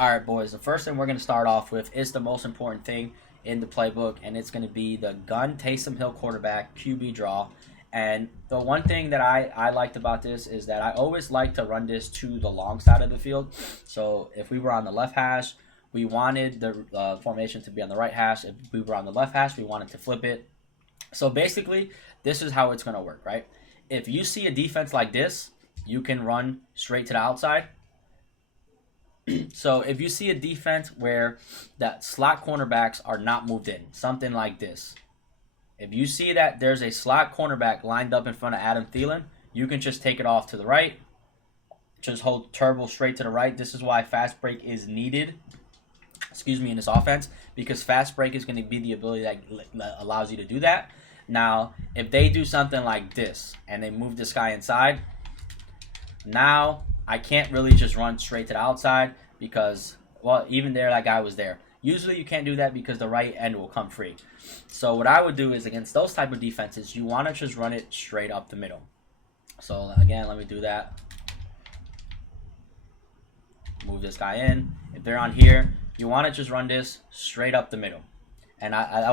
All right, boys. The first thing we're going to start off with is the most important thing in the playbook, and it's going to be the gun Taysom Hill quarterback QB draw. And the one thing that I liked about this is that I always like to run this to the long side of the field. So if we were on the left hash, we wanted the formation to be on the right hash. If we were on the left hash, we wanted to flip it. So basically, this is how it's going to work, right? If you see a defense like this, you can run straight to the outside. So if you see a defense where that slot cornerbacks are not moved in, something like this. If you see that there's a slot cornerback lined up in front of Adam Thielen, you can just take it off to the right. Just hold turbo straight to the right. This is why fast break is needed, in this offense, because fast break is going to be the ability that allows you to do that. Now, if they do something like this and they move this guy inside, now I can't really just run straight to the outside because, well, even there, that guy was there. Usually you can't do that because the right end will come free. So what I would do is against those type of defenses, you want to just run it straight up the middle. So again, let me do that. Move this guy in. If they're on here, you want to just run this straight up the middle. And I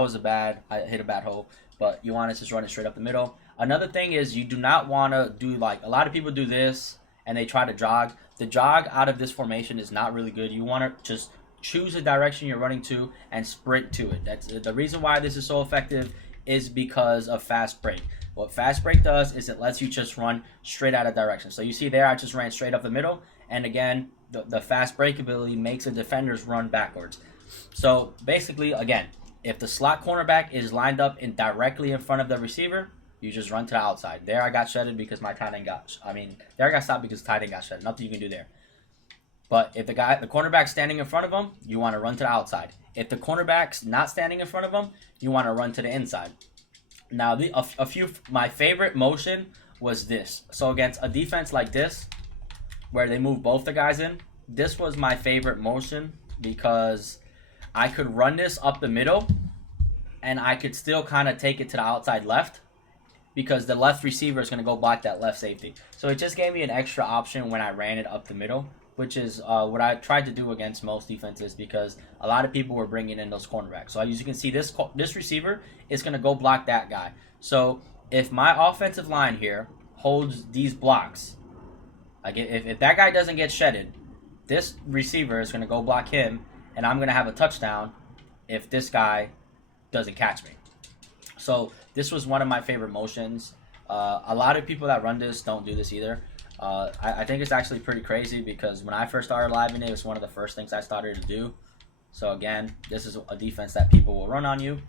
hit a bad hole, but you want to just run it straight up the middle. Another thing is you do not want to do, like, a lot of people do this and they try to jog. The jog out of this formation is not really good. You want to just choose a direction you're running to and sprint to it. That's the reason why this is so effective, is because of fast break. What fast break does is it lets you just run straight out of direction. So you see there, I just ran straight up the middle, and again, the fast break ability makes the defenders run backwards. So basically, again, if the slot cornerback is lined up directly in front of the receiver, you just run to the outside. There I got shedded because my tight end there I got stopped because tight end got shedded. Nothing you can do there. But if the cornerback's standing in front of him, you want to run to the outside. If the cornerback's not standing in front of him, you want to run to the inside. Now, my favorite motion was this. So against a defense like this, where they move both the guys in, this was my favorite motion because I could run this up the middle, and I could still kind of take it to the outside left, because the left receiver is going to go block that left safety. So it just gave me an extra option when I ran it up the middle, which is what I tried to do against most defenses, because a lot of people were bringing in those cornerbacks. So as you can see, this receiver is going to go block that guy. So if my offensive line here holds these blocks, like if that guy doesn't get shedded, this receiver is going to go block him, and I'm going to have a touchdown if this guy doesn't catch me. So this was one of my favorite motions. A lot of people that run this don't do this either. I think it's actually pretty crazy, because when I first started live in it was one of the first things I started to do. So again, this is a defense that people will run on you.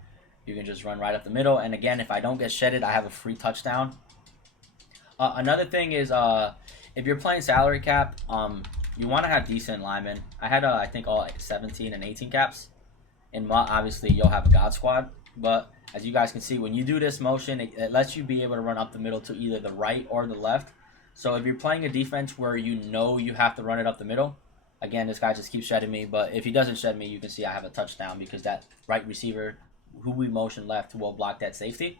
You can just run right up the middle, and again, if I don't get shedded, I have a free touchdown. Another thing is, if you're playing salary cap, you want to have decent linemen. I had I think all 17 and 18 caps. In MUT, obviously you'll have a God squad, but as you guys can see, when you do this motion, it lets you be able to run up the middle to either the right or the left. So if you're playing a defense where you know you have to run it up the middle, again, this guy just keeps shedding me, but if he doesn't shed me, you can see I have a touchdown, because that right receiver who we motion left will block that safety.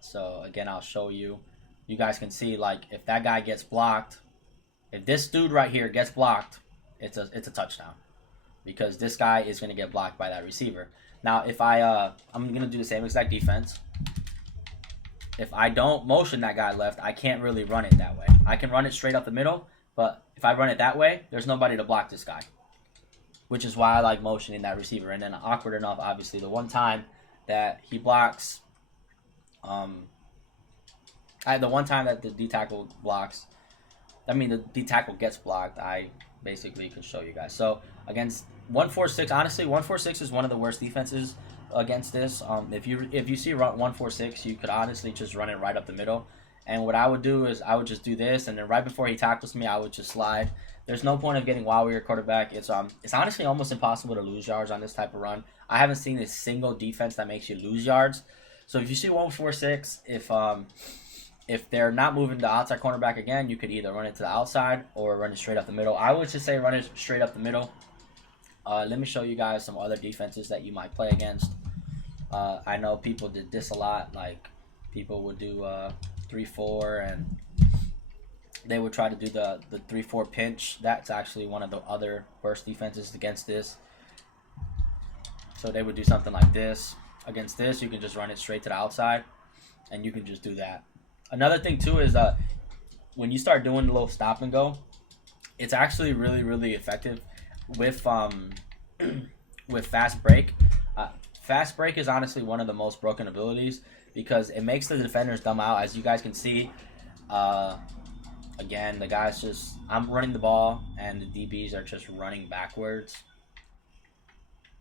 So again, I'll show you. You guys can see, like, if that guy gets blocked, if this dude right here gets blocked, it's a touchdown, because this guy is going to get blocked by that receiver. Now, if I'm going to do the same exact defense. If I don't motion that guy left, I can't really run it that way. I can run it straight up the middle, but if I run it that way, there's nobody to block this guy, which is why I like motioning that receiver. And then awkward enough, obviously, the one time that he blocks, the one time that the D tackle blocks, the D tackle gets blocked, I basically can show you guys. So against 146, honestly, 146 is one of the worst defenses against this. If you see 146, you could honestly just run it right up the middle. And what I would do is I would just do this, and then right before he tackles me, I would just slide. There's no point of getting wild with your quarterback. It's honestly almost impossible to lose yards on this type of run. I haven't seen a single defense that makes you lose yards. So if you see 146, if they're not moving the outside cornerback again, you could either run it to the outside or run it straight up the middle. I would just say run it straight up the middle. Let me show you guys some other defenses that you might play against. I know people did this a lot. Like, people would do 3-4, and they would try to do the 3-4 pinch. That's actually one of the other worst defenses against this. So they would do something like this. Against this, you can just run it straight to the outside, and you can just do that. Another thing too is when you start doing the little stop and go, it's actually really, really effective with with fast break. Fast break is honestly one of the most broken abilities because it makes the defenders dumb out. As you guys can see, again, the guys just, I'm running the ball and the DBs are just running backwards.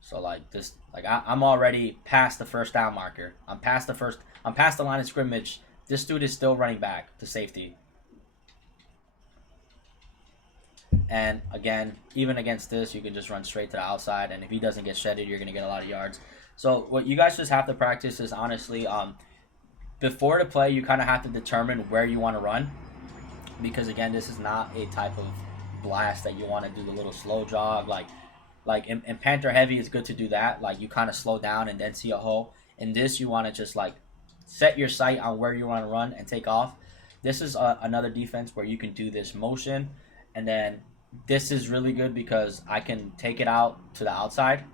So like this, like I'm already past the first down marker. I'm past the line of scrimmage. This dude is still running back to safety. And again, even against this, you can just run straight to the outside. And if he doesn't get shedded, you're going to get a lot of yards. So what you guys just have to practice is honestly, before the play, you kind of have to determine where you want to run. Because again, this is not a type of blast that you want to do the little slow jog. Like in Panther Heavy, it's good to do that. Like you kind of slow down and then see a hole. In this, you want to just like set your sight on where you want to run and take off. This is another defense where you can do this motion. And then this is really good because I can take it out to the outside.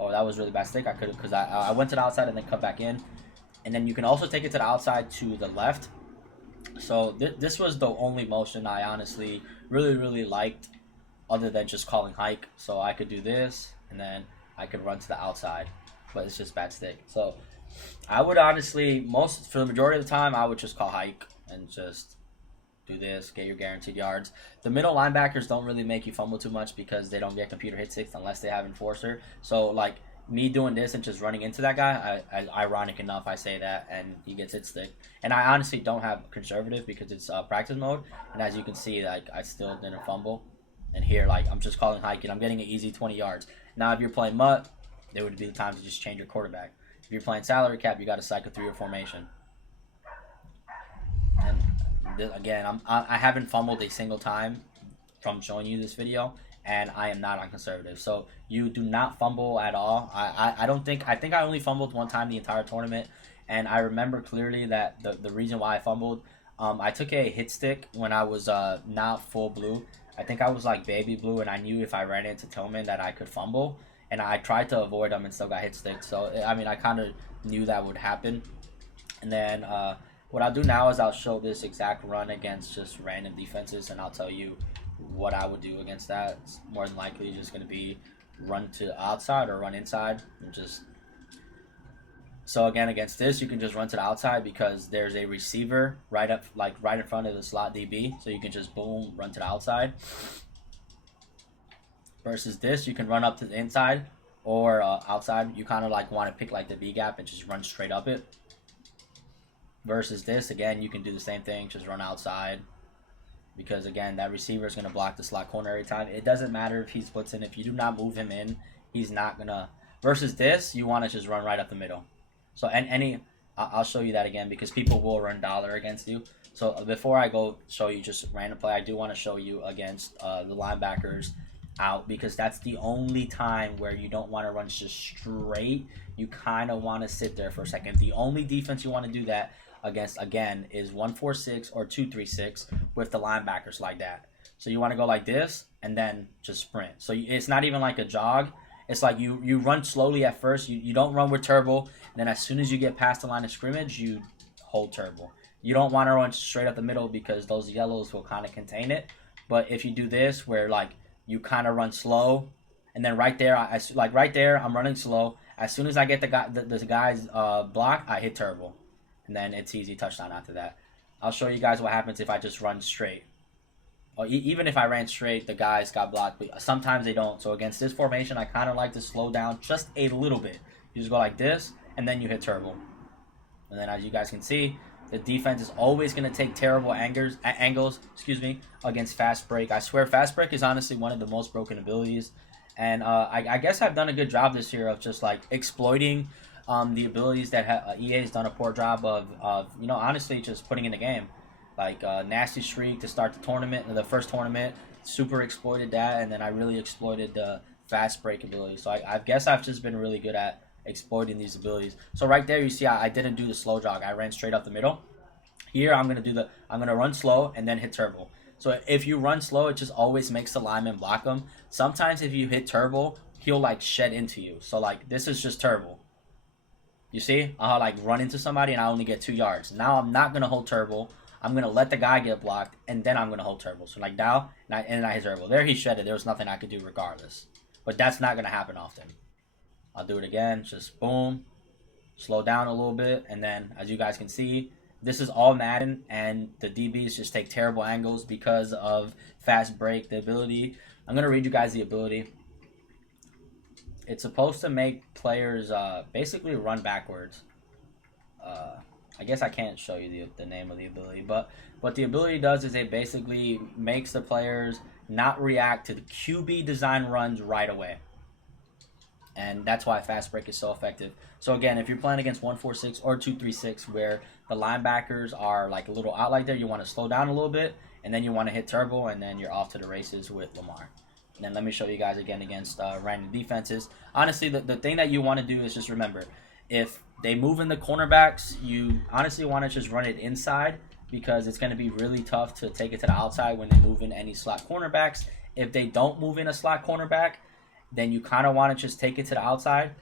Oh, that was really bad stick. I could have, because I went to the outside and then cut back in. And then you can also take it to the outside to the left. So this was the only motion I honestly really, really liked other than just calling hike. So I could do this and then I could run to the outside. But it's just bad stick. So I would honestly, for the majority of the time, I would just call hike and just do this, get your guaranteed yards. The middle linebackers don't really make you fumble too much because they don't get computer hit sticks unless they have enforcer. So like me doing this and just running into that guy, ironic enough, I say that, and he gets hit stick. And I honestly don't have conservative because it's practice mode. And as you can see, like I still didn't fumble. And here, like I'm just calling hike and I'm getting an easy 20 yards. Now if you're playing MUT, there would be the time to just change your quarterback. If you're playing salary cap, you got to cycle through your formation. And again, I haven't fumbled a single time from showing you this video, and I am not on conservative. So you do not fumble at all. I think I only fumbled one time the entire tournament, and I remember clearly that the reason why I fumbled, I took a hit stick when I was not full blue. I think I was like baby blue, and I knew if I ran into Tillman that I could fumble, and I tried to avoid them and still got hit stick. So I mean, I kind of knew that would happen, and then what I'll do now is I'll show this exact run against just random defenses, and I'll tell you what I would do against that. It's more than likely just going to be run to outside or run inside. And just so again, against this, you can just run to the outside because there's a receiver right in front of the slot DB. So you can just boom, run to the outside. Versus this, you can run up to the inside or outside. You kind of like want to pick like the B gap and just run straight up it. Versus this, again, you can do the same thing, just run outside. Because, again, that receiver is going to block the slot corner every time. It doesn't matter if he splits in. If you do not move him in, he's not going to. Versus this, you want to just run right up the middle. So, I'll show you that again because people will run dollar against you. So, before I go show you just random play, I do want to show you against the linebackers out because that's the only time where you don't want to run just straight. You kind of want to sit there for a second. The only defense you want to do that against, again, is 1-4-6 or 2-3-6 with the linebackers like that. So you want to go like this and then just sprint. So it's not even like a jog. It's like you run slowly at first. You don't run with turbo. And then as soon as you get past the line of scrimmage, you hold turbo. You don't want to run straight up the middle because those yellows will kind of contain it. But if you do this where like you kind of run slow and then right there, I'm running slow. As soon as I get the guy's block, I hit turbo. And then it's easy touchdown after that. I'll show you guys what happens if I just run straight. Or even if I ran straight, the guys got blocked. But sometimes they don't. So against this formation, I kind of like to slow down just a little bit. You just go like this, and then you hit turbo. And then as you guys can see, the defense is always going to take terrible angles against fast break. I swear fast break is honestly one of the most broken abilities. And I guess I've done a good job this year of just like exploiting the abilities that EA has done a poor job of honestly just putting in the game. Like Nasty Streak to start the tournament, the first tournament, super exploited that, and then I really exploited the fast break ability. So I guess I've just been really good at exploiting these abilities. So right there you see I didn't do the slow jog. I ran straight up the middle. Here I'm gonna run slow and then hit turbo. So if you run slow, it just always makes the lineman block him. Sometimes if you hit turbo, he'll like shed into you. So like this is just turbo. You see? I'll like run into somebody and I only get 2 yards. Now I'm not gonna hold turbo. I'm gonna let the guy get blocked and then I'm gonna hold turbo. So like now and I hit turbo. There he shedded. There was nothing I could do regardless. But that's not gonna happen often. I'll do it again. Just boom, slow down a little bit, and then as you guys can see, this is all Madden, and the DBs just take terrible angles because of fast break, the ability. I'm going to read you guys the ability. It's supposed to make players basically run backwards. I guess I can't show you the name of the ability, but what the ability does is it basically makes the players not react to the QB design runs right away. And that's why fast break is so effective. So again, if you're playing against 146 or 236 where the linebackers are like a little out like there, you want to slow down a little bit, and then you want to hit turbo, and then you're off to the races with Lamar. And then let me show you guys again against random defenses. Honestly, the thing that you want to do is just remember, if they move in the cornerbacks, you honestly want to just run it inside because it's going to be really tough to take it to the outside when they move in any slot cornerbacks. If they don't move in a slot cornerback, then you kind of want to just take it to the outside.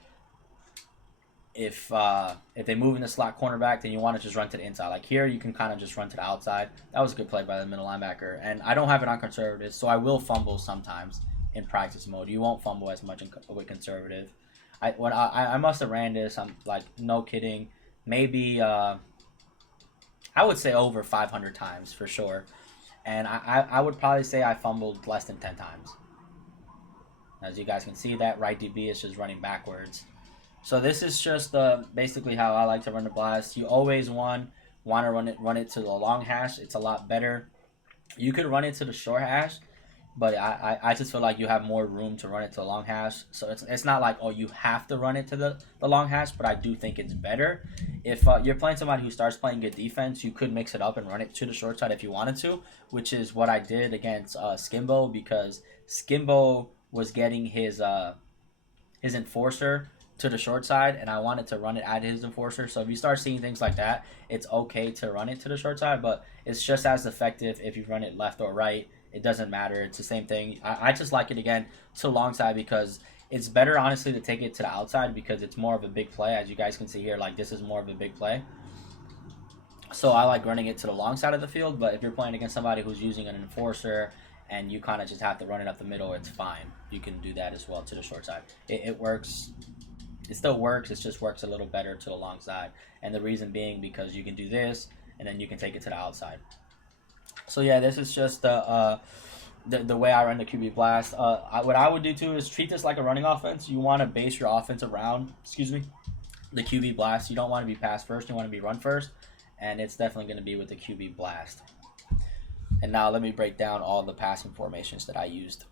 If they move in the slot cornerback, then you want to just run to the inside. Like here, you can kind of just run to the outside. That was a good play by the middle linebacker. And I don't have it on conservative, so I will fumble sometimes in practice mode. You won't fumble as much with conservative. I must have ran this, I'm like, no kidding, maybe I would say over 500 times for sure. And I would probably say I fumbled less than 10 times. As you guys can see, that right DB is just running backwards. So this is just basically how I like to run the blast. You always want to run it to the long hash. It's a lot better. You could run it to the short hash, but I just feel like you have more room to run it to the long hash. So it's not like, oh, you have to run it to the long hash, but I do think it's better. If you're playing somebody who starts playing good defense, you could mix it up and run it to the short side if you wanted to, which is what I did against Skimbo, because Skimbo was getting his enforcer to the short side, and I wanted to run it at his enforcer. So if you start seeing things like that, it's okay to run it to the short side, but it's just as effective if you run it left or right. It doesn't matter. It's the same thing. I just like it again to the long side because it's better, honestly, to take it to the outside because it's more of a big play. As you guys can see here, like this is more of a big play. So I like running it to the long side of the field, but if you're playing against somebody who's using an enforcer and you kind of just have to run it up the middle, it's fine. You can do that as well to the short side. It works. It still works. It just works a little better to the long side. And the reason being because you can do this, and then you can take it to the outside. So yeah, this is just the way I run the QB blast. What I would do too is treat this like a running offense. You want to base your offense around, the QB blast. You don't want to be pass first. You want to be run first. And it's definitely going to be with the QB blast. And now let me break down all the passing formations that I used.